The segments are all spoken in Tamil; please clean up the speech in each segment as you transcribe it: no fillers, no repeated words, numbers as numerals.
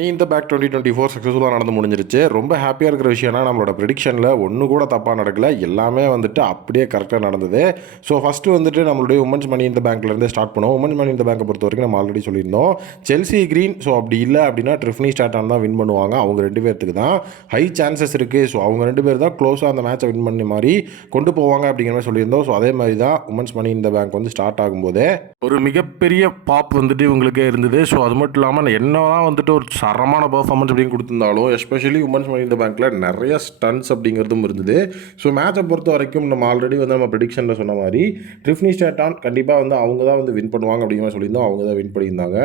மணி இந்த பேக் 2024 சக்ஸஸ்ஃபுல்லாக நடந்து முடிஞ்சிருச்சு. ரொம்ப ஹாப்பியாக இருக்கிற விஷயம்னா நம்மளோட ப்ரெடிக்ஷனில் ஒன்று கூட தப்பாக நடக்கல. எல்லாமே வந்துட்டு அப்படியே கரெக்டாக நடந்தது. ஸோ ஃபஸ்ட்டு வந்துட்டு நம்மளுடைய உமன்ஸ் மணி இந்த பேங்க்லேருந்து ஸ்டார்ட் பண்ணுவோம். உமன்ஸ் மணி இந்த பேங்கை பொறுத்த வரைக்கும் நம்ம ஆல்ரெடி சொல்லியிருந்தோம். Chelsea green. ஸோ அப்படி இல்லை அப்படின்னா ட்ரிஃப்னி ஸ்டார்டான் தான் வின் பண்ணுவாங்க. அவங்க 2 பேர்த்துக்கு தான் ஹை சான்சஸ் இருக்குது. ஸோ அவங்க 2 பேர் தான் க்ளோஸாக அந்த மேட்சை வின் பண்ண மாதிரி கொண்டு போவாங்க அப்படிங்கிற மாதிரி சொல்லியிருந்தோம். ஸோ அதே மாதிரி தான் உமன்ஸ் மணி இந்த பேங்க் வந்து ஸ்டார்ட் ஆகும்போது ஒரு மிகப்பெரிய பாப் வந்துட்டு இவங்களுக்கே இருந்தது. ஸோ அது மட்டும் இல்லாமல் என்னதான் வந்துட்டு ஒரு சரமான பர்ஃபார்மன்ஸ் அப்படின்னு கொடுத்துருந்தாலும் எஸ்பெஷலி உமன்ஸ் மணி இந்த பேங்க்கில் நிறைய ஸ்டன்ஸ் அப்படிங்கிறதும் இருந்தது. ஸோ மேட்சை பொறுத்த வரைக்கும் நம்ம ஆல்ரெடி வந்து நம்ம ப்ரெடிக்ஷனில் சொன்ன மாதிரி ட்ரிஃப்னி ஸ்டார்டான் கண்டிப்பாக வந்து அவங்க தான் வந்து வின் பண்ணுவாங்க அப்படிங்கிற மாதிரி சொல்லியிருந்தோம். அவங்க தான் வின் பண்ணியிருந்தாங்க.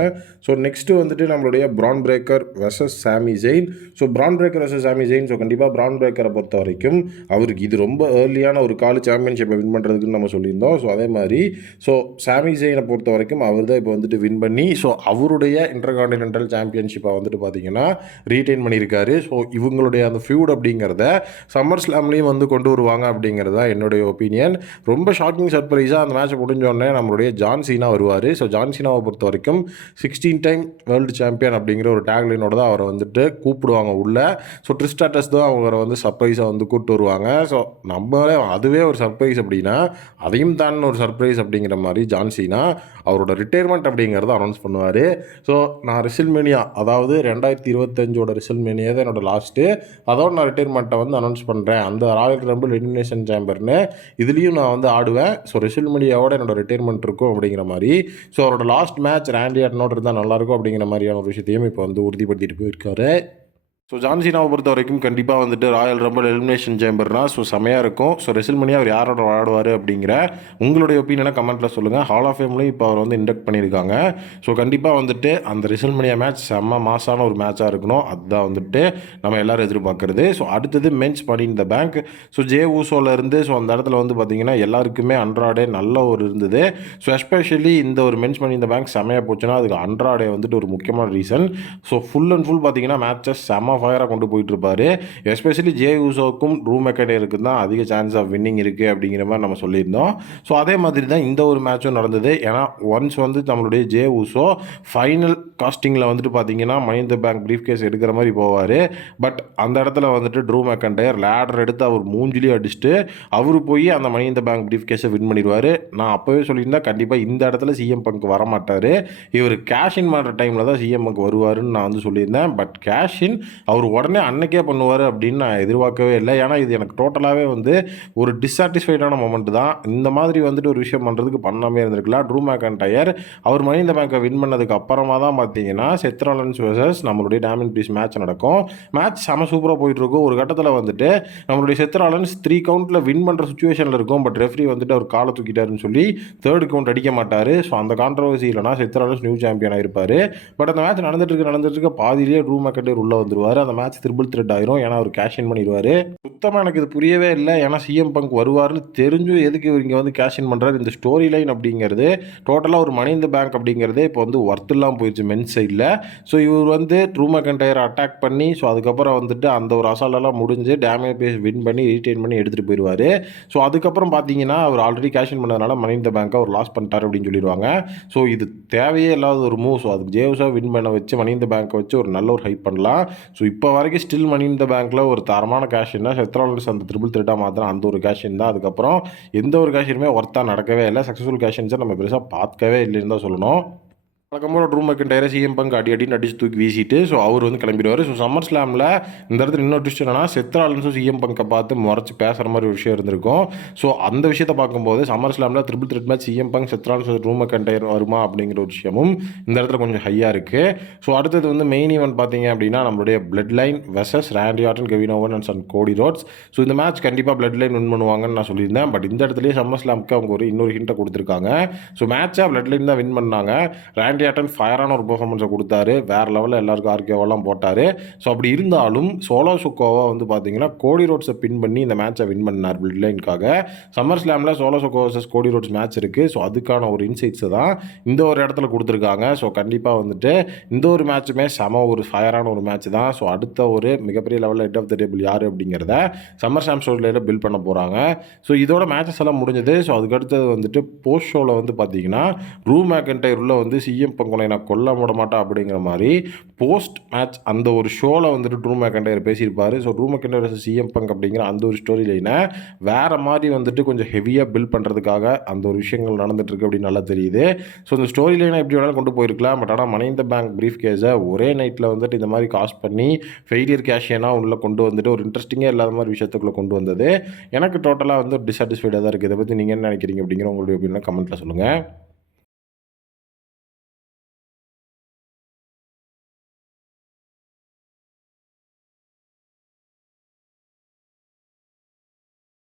ஸோ நெக்ஸ்ட்டு வந்துட்டு நம்மளுடைய பிரான் பிரேக்கர் வெர்சஸ் சாமி ஜெயின். ஸோ பிரான் பிரேக்கர் வெர்சஸ் சாமி ஜெயின். ஸோ கண்டிப்பாக பிரான் பிரேக்கரை பொறுத்த வரைக்கும் அவருக்கு இது ரொம்ப ஏர்லியான ஒரு சாம்பியன்ஷிப்பை வின் பண்ணுறதுக்குன்னு நம்ம சொல்லியிருந்தோம். ஸோ அதே மாதிரி ஸோ சாமி ஜெயினை பொறுத்த வரைக்கும் அவர் தான் இப்போ வந்துட்டு வின் பண்ணி ஸோ அவருடைய இன்டர்கான்டினென்டல் சாம்பியன்ஷிப்பை வந்துட்டு பார்த்தீங்கன்னா ரீட்டைன் பண்ணியிருக்காரு. ஸோ இவங்களுடைய அந்த ஃபியூட் அப்படிங்கிறத சம்மர் ஸ்லாம்லேயும் வந்து கொண்டு வருவாங்க அப்படிங்கிறது தான் என்னுடைய ஒப்பீனியன். ரொம்ப ஷாக்கிங் சர்ப்ரைஸாக அந்த மேட்ச் முடிஞ்சோடனே நம்மளுடைய ஜான் சீனா வருவார். ஸோ ஜான் சீனாவை பொறுத்த வரைக்கும் 16 டைம் வேர்ல்டு சாம்பியன் அப்படிங்கிற ஒரு டேக்லைனோட தான் அவரை வந்துட்டு கூப்பிடுவாங்க உள்ள. ஸோ ட்ரிஸ்டாட்டஸ் தான் அவரை வந்து சர்ப்ரைஸாக வந்து கூப்பிட்டு வருவாங்க. ஸோ நம்மளே அதுவே ஒரு சர்ப்ரைஸ் அப்படின்னா அதையும் தான் ஒரு சர்ப்ரைஸ் அப்படிங்கிற மாதிரி ஜான் சீனா அவரோட ரிட்டையர்மெண்ட் அப்படிங்கிறத அனௌன்ஸ் பண்ணுவார். ஸோ நான் ரெசில்மேனியா அதாவது 2025 ரெசில்மேனியா தான் என்னோட லாஸ்ட்டு. அதோட நான் ரிட்டையர்மெண்ட்டை வந்து அனௌன்ஸ் பண்ணுறேன். அந்த ராயல் ரம்பிள் எலிமினேஷன் சேம்பர்னு இதுலேயும் நான் வந்து ஆடுவேன். ஸோ ரெசில்மேனியாவோட என்னோட ரிட்டையர்மெண்ட் இருக்கும் அப்படிங்கிற மாதிரி. ஸோ அவரோட லாஸ்ட் மேட்ச் ராண்டி ஆர்டனோட இருந்தால் நல்லாயிருக்கும் அப்படிங்கிற மாதிரியான ஒரு விஷயத்தையும் இப்போ வந்து உறுதிப்படுத்திட்டு போயிருக்காரு. ஸோ ஜான் சீனாவை பொறுத்த வரைக்கும் கண்டிப்பாக வந்துட்டு ராயல் ரம்பிள் எலிமினேஷன் சேம்பர்னால் ஸோ செமையாக இருக்கும். ஸோ ரெசில்மேனியா அவர் யாரோட விளையாடுவார் அப்படிங்கிற உங்களுடைய ஒப்பீனியனை கமெண்ட்டில் சொல்லுங்கள். ஹால் ஆஃப் ஃபேம்லையும் இப்போ அவர் வந்து இண்டக்ட் பண்ணியிருக்காங்க. ஸோ கண்டிப்பாக வந்துட்டு அந்த ரெசில்மேனியா மேட்ச் செம்ம மாசான ஒரு மேட்சாக இருக்கணும். அதுதான் வந்துட்டு நம்ம எல்லோரும் எதிர்பார்க்குறது. ஸோ அடுத்தது மென்ஸ் மணி இந்த பேங்க். ஸோ ஜே ஊசோலேருந்து ஸோ அந்த இடத்துல வந்து பார்த்திங்கன்னா எல்லாருக்குமே அன்றாடே நல்ல ஒரு இருந்தது. ஸோ எஸ்பெஷலி இந்த ஒரு மென்ஸ் மணி இந்த பேங்க் செம்மையாக போச்சுன்னா அதுக்கு அன்றாடே வந்துட்டு ஒரு முக்கியமான reason. So full and full பார்த்திங்கன்னா மேட்சஸ் செம்ம ஃபயராக கொண்டு போயிட்டுருப்பாரு. எஸ்பெஷலி ஜே யூசோக்கும் ட்ரூ மெக்கடையருக்கு தான் அதிக சான்ஸ் ஆஃப் வின்னிங் இருக்குது அப்படிங்கிற மாதிரி நம்ம சொல்லியிருந்தோம். ஸோ அதே மாதிரி தான் இந்த ஒரு மேட்சும் நடந்தது. ஏன்னா ஒன்ஸ் வந்து நம்மளுடைய ஜே ஊசோ ஃபைனல் காஸ்டிங்கில் வந்துட்டு பார்த்தீங்கன்னா மணி இந்த பேங்க் ப்ரீஃப் கேஸ் எடுக்கிற மாதிரி போவார். பட் அந்த இடத்துல வந்துட்டு ட்ரூ மெக்கடையர் லேடர் எடுத்து அவர் மூஞ்சிலேயே அடிச்சுட்டு அவர் போய் அந்த மணி இந்த பேங்க் ப்ரீஃப் கேஸை வின் பண்ணிடுவார். நான் அப்போவே சொல்லியிருந்தேன் கண்டிப்பாக இந்த இடத்துல சிஎம் பங்க் வரமாட்டார். இவர் கேஷின் பண்ணுற டைமில் தான் சிஎம் பங்க் வருவாருன்னு நான் வந்து சொல்லியிருந்தேன். பட் கேஷின் அவர் உடனே அன்னைக்கே பண்ணுவார் அப்படின்னு நான் எதிர்பார்க்கவே இல்லை. ஏன்னா இது எனக்கு டோட்டலாகவே வந்து ஒரு டிஸாட்டிஸ்ஃபைடான மொமெண்ட் தான். இந்த மாதிரி வந்துட்டு ஒரு விஷயம் பண்ணுறதுக்கு பண்ணாமே இருந்திருக்கலாம். ட்ரூ மேக்கன்டையர் அவர் மணி இந்த பேங்கை வின் பண்ணதுக்கு அப்புறமா தான் பார்த்தீங்கன்னா செத் ராலின்ஸ் வெர்சஸ் நம்மளுடைய டேமியன் ப்ரீஸ்ட் மேட்ச் நடக்கும். மேட்ச் செம சூப்பராக போயிட்டுருக்கும். ஒரு கட்டத்தில் வந்துட்டு நம்மளுடைய செத் ராலின்ஸ் 3 கவுண்ட்டில் வின் பண்ணுற சுச்சுவேஷனில் இருக்கும். பட் ரெஃப்ரி வந்துட்டு அவர் காலை தூக்கிட்டாருன்னு சொல்லி 3rd கவுண்ட் அடிக்க மாட்டார். ஸோ அந்த கான்ட்ரவர்சி இல்லைனா செத் ராலின்ஸ் நியூ சாம்பியன் ஆயிருப்பார். பட் அந்த மேட்ச் நடந்துட்டு இருக்க பாதியிலேயே ட்ரூ மேக்கன்டையர் உள்ளே வந்துருவார். அந்த மேட்ச் த்ரிபிள் த்ரெட் ஆயிரும். ஏன்னா அவர் கேஷ் பண்ணிடுவார். சுத்தமாக எனக்கு இது புரியவே இல்லை. ஏன்னா சிஎம் பங்க் வருவார்னு தெரிஞ்சும் எதுக்கு இவர் இங்கே வந்து கேஷ் பண்ணுறாரு. இந்த ஸ்டோரி லைன் அப்படிங்கிறது டோட்டலாக ஒரு மணி இந்த பேங்க் அப்படிங்கிறதே இப்போ வந்து ஒர்த் இல்லாமல் போயிடுச்சு மென்ஸ் சைடில். ஸோ இவர் வந்து ட்ரூ மெக்கன்டையர் அட்டாக் பண்ணி ஸோ அதுக்கப்புறம் வந்துட்டு அந்த ஒரு அசாலெல்லாம் முடிஞ்சு டேமேஜ் பேஸ் வின் பண்ணி ரீட்டைன் பண்ணி எடுத்துகிட்டு போயிடுவார். ஸோ அதுக்கப்புறம் பார்த்தீங்கன்னா அவர் ஆல்ரெடி கேஷ் பண்ணதுனால மணி இந்த பேங்க்கை அவர் லாஸ் பண்ணிட்டார் அப்படின்னு சொல்லிடுவாங்க. ஸோ இது தேவையே இல்லாத ஒரு மூவ். ஸோ அதுக்கு ஜேவ்ஸாக வின் பண்ண வச்சு மணி இந்த பேங்க்கை வச்சு ஒரு நல்ல ஒரு ஹைப் பண்ணலாம். ஸோ இப்போ வரைக்கும் ஸ்டில் மணி இந்த பேங்க்கில் ஒரு தரமான கேஷின்னா செத்ராலின்ஸ் அந்த த்ரிபிள் த்ரெட்டாக மாத்திரம் அந்த ஒரு கேஷின் தான். அதுக்கப்புறம் எந்த ஒரு கேஷினுமே ஒர்த்தாக நடக்கவே இல்லை. சக்ஸஸ்ஃபுல் கேஷின்ஸை நம்ம பெருசாக பார்க்கவே இல்லைன்னு தான் சொல்லணும். வழக்கம்போது ட்ரூ மெக்கன்டையர் சிஎம் பங்க் அடின்னு அடிச்சு தூக்கி வீசிட்டு ஸோ அவர் வந்து கிளம்பிடுவார். ஸோ சம்மர் ஸ்லாமில் இந்த இடத்துல இன்னொரு ட்விஸ்ட் என்னன்னா செத் ராலின்ஸும் சிஎம் பங்கை பார்த்து முறைச்சி பேசுகிற மாதிரி ஒரு விஷயம் இருந்திருக்கும். ஸோ அந்த விஷயத்தை பார்க்கும்போது சம்மர் ஸ்லாமில் triple threat match CM Punk Seth Rollins true மெக்கன்டையர் வருமா அப்படிங்கிற ஒரு விஷயமும் இந்த இடத்துல கொஞ்சம் ஹையாக இருக்குது. ஸோ அடுத்தது வந்து மெயின் ஈவெண்ட் பார்த்தீங்க அப்படின்னா நம்மளுடைய blood line versus Randy Ardern Kevin Owens and கோடி ரோட்ஸ். ஸோ இந்த மேட்ச் கண்டிப்பாக பிளட் லைன் வின் பண்ணுவாங்கன்னு நான் சொல்லியிருந்தேன். பட் இந்த இடத்துலேயே சம்மர் ஸ்லாமுக்கு அவங்க ஒரு இன்னொரு ஹிண்ட்டை கொடுத்துருக்காங்க. ஸோ மேட்சாக பிளட் லைன் தான் வின் பண்ணாங்க. ராண்டி ஆர்டன் ஃபயரான ஒரு பெர்ஃபார்மன்ஸை கொடுத்தாரு. வேறு லெவலில் எல்லாருக்கும் ஆர்கேவெல்லாம் போட்டார். ஸோ அப்படி இருந்தாலும் சோலோ சுக்கோவா வந்து பார்த்தீங்கன்னா கோடி ரோட்ஸை பின் பண்ணி இந்த மேட்சை வின் பண்ணார் பிளட் லைனுக்காக. சம்மர் ஸ்லாமில் Solo Sikoa versus Cody Rhodes match இருக்குது. ஸோ அதுக்கான ஒரு இன்சைட்ஸை தான் இந்த ஒரு இடத்துல கொடுத்துருக்காங்க. ஸோ கண்டிப்பாக வந்துட்டு இந்த ஒரு மேட்சுமே செம ஒரு ஃபயரான ஒரு மேட்ச் தான். ஸோ அடுத்த ஒரு மிகப்பெரிய லெவலில் ஹெட் ஆஃப் த டேபிள் யார் அப்படிங்கிறத சம்மர் ஸ்லாம் ஸ்டோரியில் பில்ட் பண்ண போகிறாங்க. ஸோ இதோட மேட்சஸ் எல்லாம் முடிஞ்சது. ஸோ அதுக்கடுத்தது வந்துட்டு போஸ்ட் ஷோவில் வந்து பார்த்தீங்கன்னா ட்ரூ மேக்கன்டையர் உள்ள வந்து சிஎம் பங்க் உன்னை நான் கொல்ல விட மாட்டேன் அப்படிங்கிற மாதிரி போஸ்ட் மேட்ச் அந்த ஒரு ஷோவில் வந்துட்டு ட்ரூ மெக்கன்டையர் பேசியிருப்பார். So Drew McIntyre vs CM Punk அப்படிங்கிற அந்த ஒரு ஸ்டோரி லைனை வேறு மாதிரி வந்துட்டு கொஞ்சம் ஹெவியாக பில்ட் பண்ணுறதுக்காக அந்த ஒரு விஷயங்கள் நடந்துகிட்ருக்கு அப்படின்னு நல்லா தெரியுது. ஸோ இந்த ஸ்டோரி லைனை எப்படி வேணாலும் கொண்டு போயிருக்கலாம். பட் ஆனால் மணி இன் த பேங்க் ப்ரீஃப் கேஸை ஒரே நைட்டில் வந்துட்டு இந்த மாதிரி காஸ்ட் பண்ணி ஃபெயிலியர் கேஷியனாக உள்ளே கொண்டு வந்துட்டு ஒரு இன்ட்ரெஸ்டிங்காக இல்லாத மாதிரி விஷயத்துக்குள்ளே கொண்டு வந்தது எனக்கு டோட்டலாக வந்து ஒரு டிஸாட்டிஸ்ஃபைடாக தான் இருக்குது. இதை பற்றி நீங்கள் என்ன நினைக்கிறீங்க அப்படிங்கிற உங்களுடைய ஒப்பீனியனை கமெண்ட்டில் சொல்லுங்கள்.